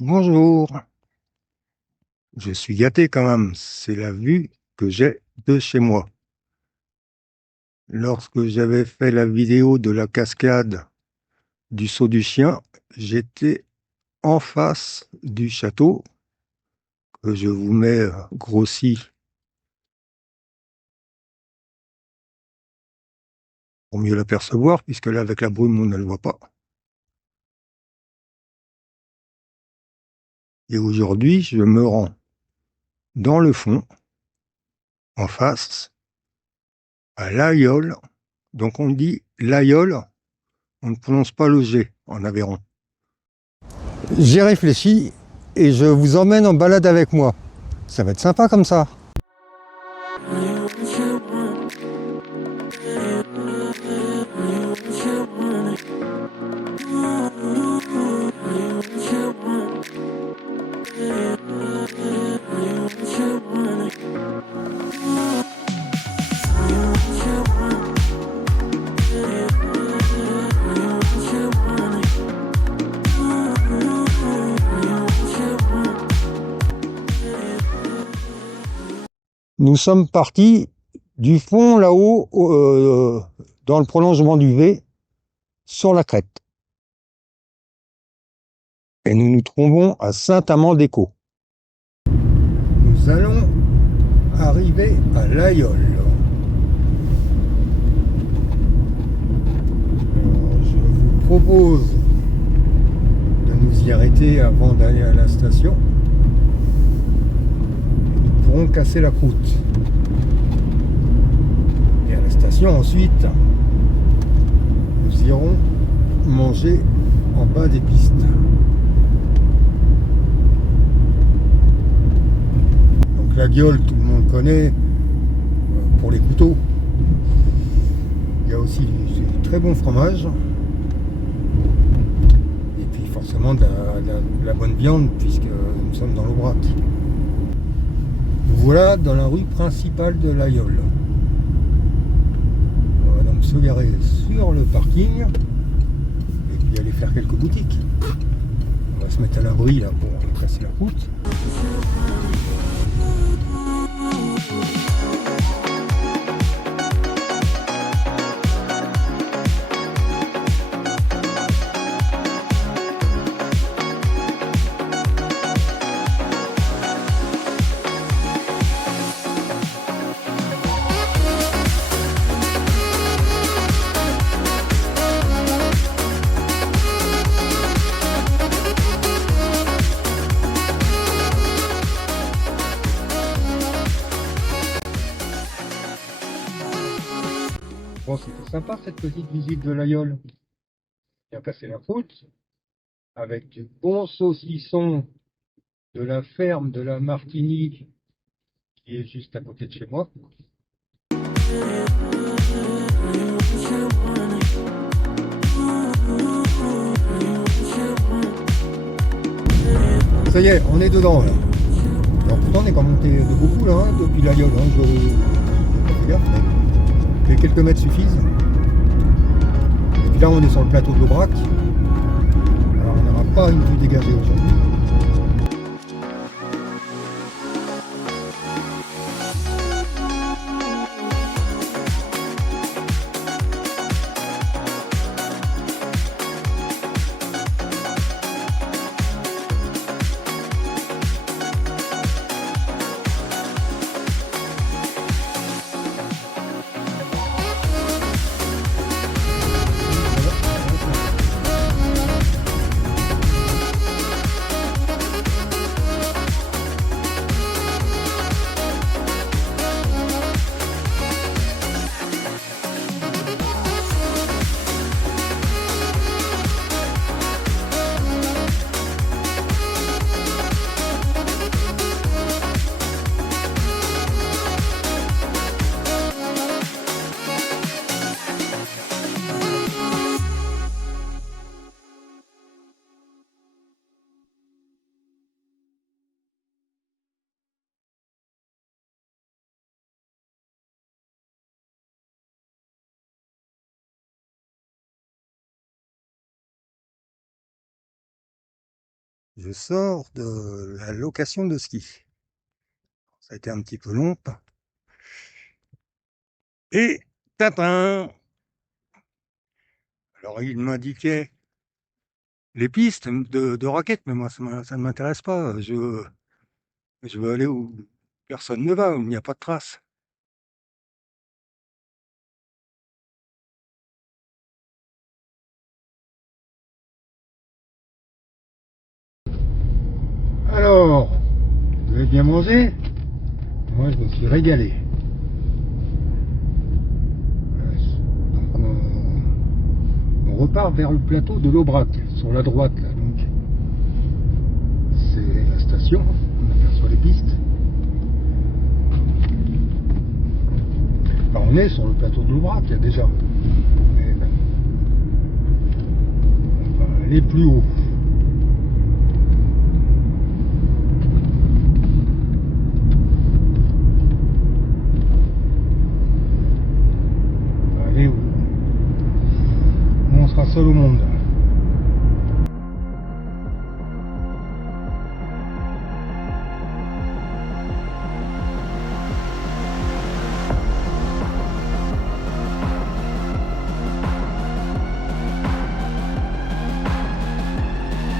Bonjour, je suis gâté quand même, c'est la vue que j'ai de chez moi. Lorsque j'avais fait la vidéo de la cascade du saut du chien, j'étais en face du château, que je vous mets grossi pour mieux l'apercevoir, puisque là avec la brume on ne le voit pas. Et aujourd'hui je me rends dans le fond, en face, à l'Aïole. Donc on dit l'Aïole, on ne prononce pas le G en Aveyron. J'ai réfléchi et je vous emmène en balade avec moi. Ça va être sympa comme ça. Nous sommes partis du fond là-haut, dans le prolongement du V, sur la crête. Et nous nous trouvons à Saint-Amand-d'Écault. Nous allons arriver à l'Aïole. Je vous propose de nous y arrêter avant d'aller à la station. Nous pourrons casser la croûte. Et à la station, ensuite, nous irons manger en bas des pistes. Donc la Guiole, tout le monde connaît pour les couteaux. Il y a aussi du très bon fromage. Et puis forcément de la bonne viande, puisque nous sommes dans l'Aubrac. Nous voilà dans la rue principale de l'Aïole. On va donc se garer sur le parking et puis aller faire quelques boutiques. On va se mettre à l'abri là pour casser la route. Bon, c'était sympa cette petite visite de l'Aïole. Bien casser la route avec du bon saucisson de la ferme de la Martinique qui est juste à côté de chez moi. Ça y est, on est dedans là. Alors pourtant on est quand même monté de beaucoup là, hein, depuis l'Aïole. Hein, je pas fait gaffe, mais quelques mètres suffisent. Et puis là on est sur le plateau de l'Aubrac. Alors on n'aura pas une vue dégagée aujourd'hui. Je sors de la location de ski. Ça a été un petit peu long. Et tatin! Alors il m'indiquait les pistes de raquettes, mais moi ça ne m'intéresse pas. Je veux aller où personne ne va, où il n'y a pas de traces. Alors, vous avez bien mangé? Moi, je me suis régalé. Donc, on repart vers le plateau de l'Aubrac, sur la droite, là, donc. C'est la station, on aperçoit les pistes. Enfin, on est sur le plateau de l'Aubrac, déjà. Mais, on va aller plus haut. On va aller où on sera seul au monde.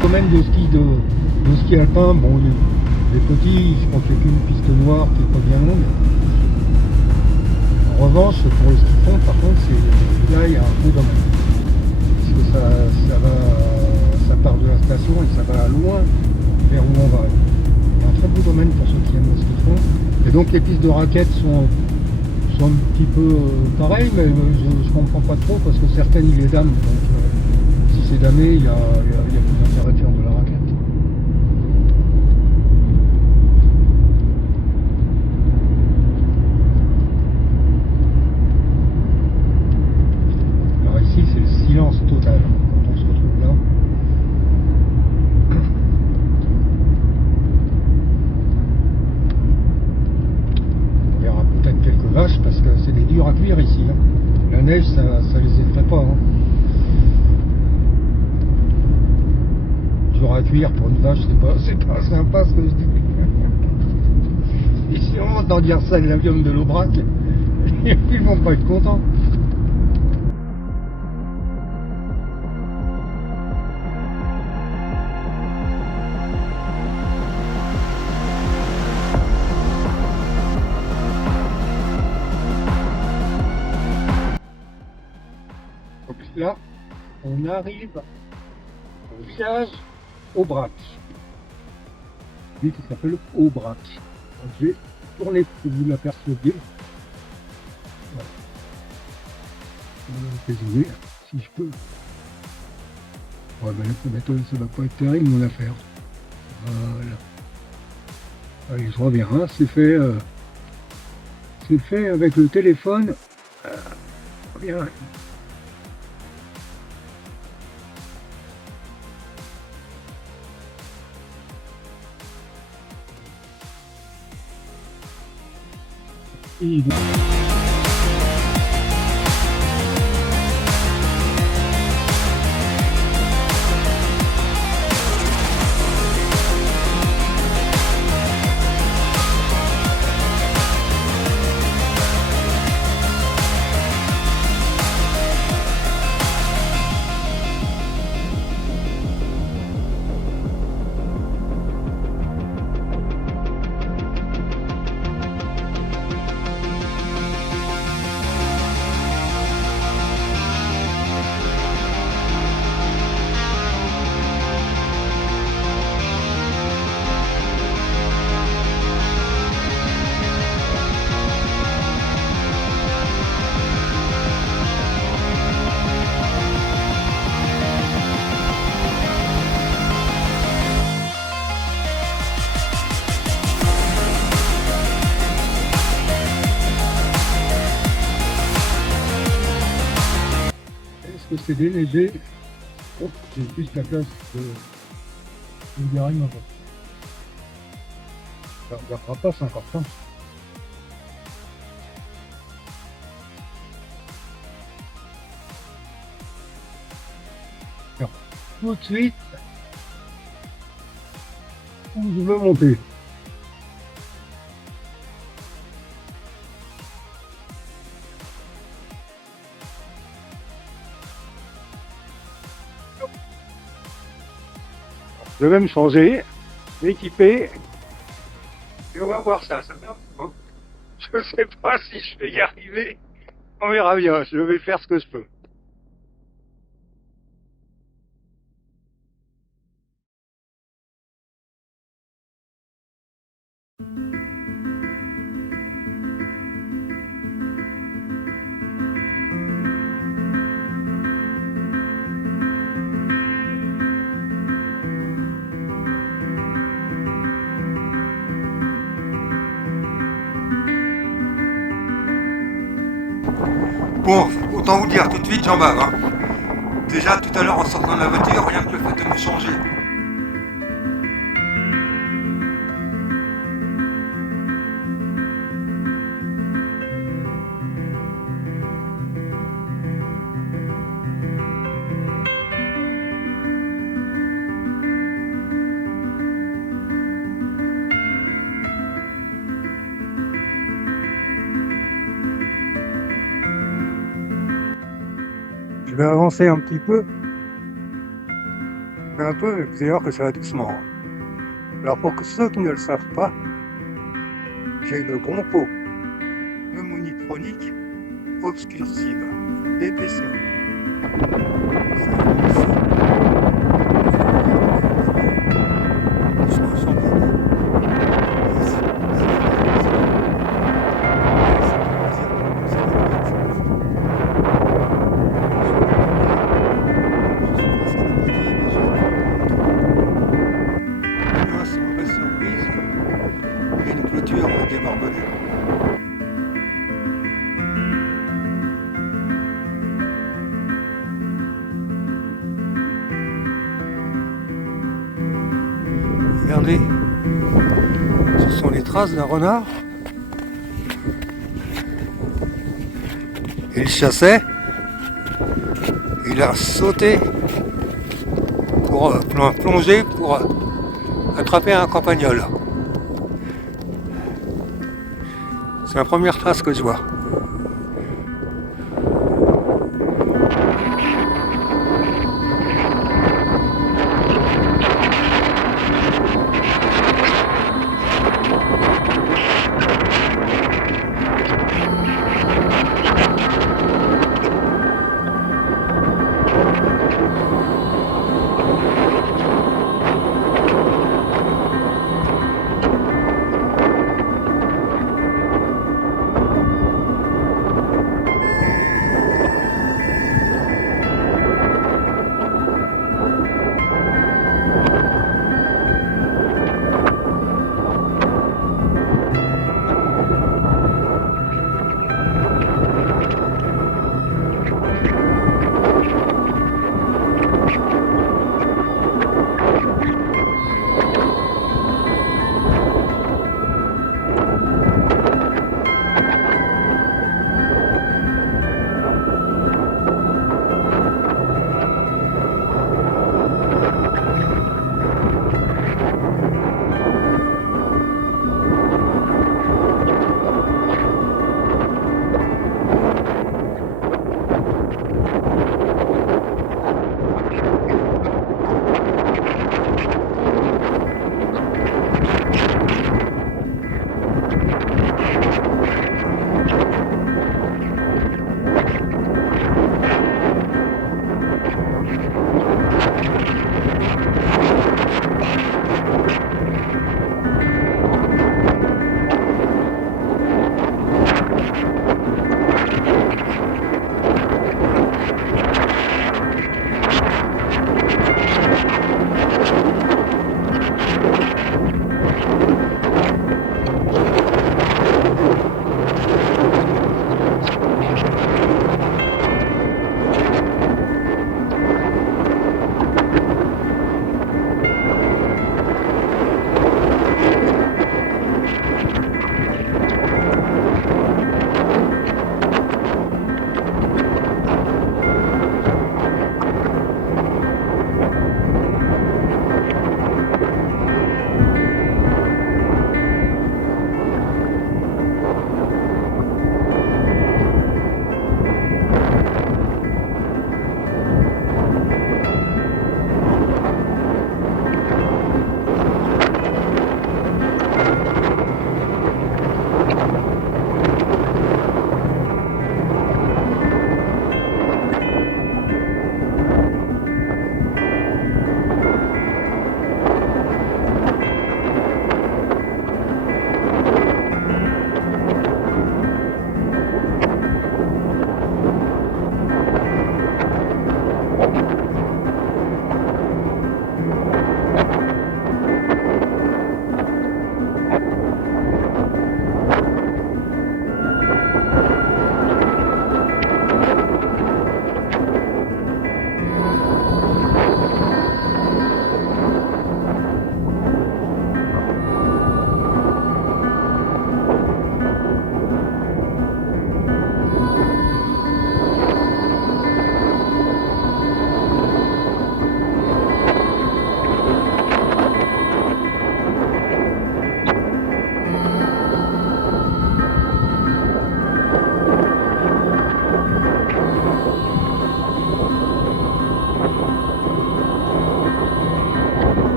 Domaine de ski alpin, bon, les petits, je crois qu'il n'y a qu'une piste noire qui est pas bien longue. En revanche, pour le ski de fond, par contre, là, il y a un beau domaine. Parce que ça part de la station et ça va loin vers où on va. Il y a un très beau domaine pour ceux qui aiment le ski de fond. Et donc les pistes de raquettes sont un petit peu pareilles, mais je comprends pas trop parce que certaines il est dame. Donc si c'est damé, il y a plus d'intérêt de faire de la raquette. Alors ici c'est le silence total quand on se retrouve là. Il y aura peut-être quelques vaches parce que c'est des durs à cuire ici. Hein. La neige ça les effraie pas. Hein. Dur à cuire pour une vache, c'est pas sympa ce que je dis. Et si on entend dire ça de la viande de l'Aubrac, ils vont pas être contents. Donc là, on arrive au village Aubrac. Lui qui s'appelle Aubrac. Donc, je vais tourner pour que vous l'aperceviez. Voilà. Désolé, si je peux. Ouais, ben là, ça va pas être terrible mon affaire. Voilà. Allez, je reviens. Hein. C'est fait avec le téléphone. Bien. Et est-ce que c'est déneigé? Oh, j'ai plus la place de garer ma voiture. Ça ne regardera pas, c'est important. Alors, tout de suite, Je veux monter. Je vais me changer, m'équiper, et on va voir ça. Je ne sais pas si je vais y arriver. On verra bien, je vais faire ce que je peux. Bon, autant vous dire tout de suite, j'en bave. Hein. Déjà, tout à l'heure, en sortant de la voiture, rien que le fait de me changer. Je vais avancer un petit peu. Un peu, vous allez voir que ça va doucement. Alors pour ceux qui ne le savent pas, j'ai une compo pneumonique obstructive d'épaisseur. Sans mauvaise surprise, il y a une clôture débarbonnée. Regardez, ce sont les traces d'un renard. Il chassait, il a sauté pour plonger pour attraper un campagnol. C'est la première trace que je vois.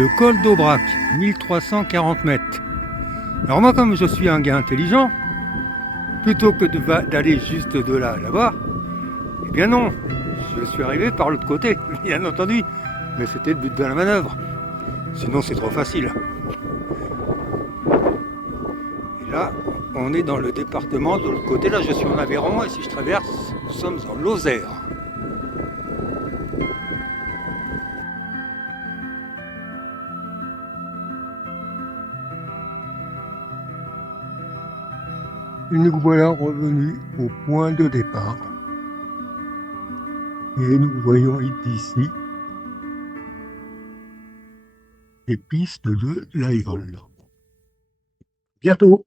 le col d'Aubrac, 1340 mètres. Alors moi, comme je suis un gars intelligent, plutôt que d'aller juste de là à là-bas, eh bien non, je suis arrivé par l'autre côté, bien entendu, mais c'était le but de la manœuvre. Sinon c'est trop facile. Et là, on est dans le département de l'autre côté, là je suis en Aveyron, et si je traverse, nous sommes en Lozère. Et nous voilà revenus au point de départ. Et nous voyons ici les pistes de l'Aïrol. Bientôt!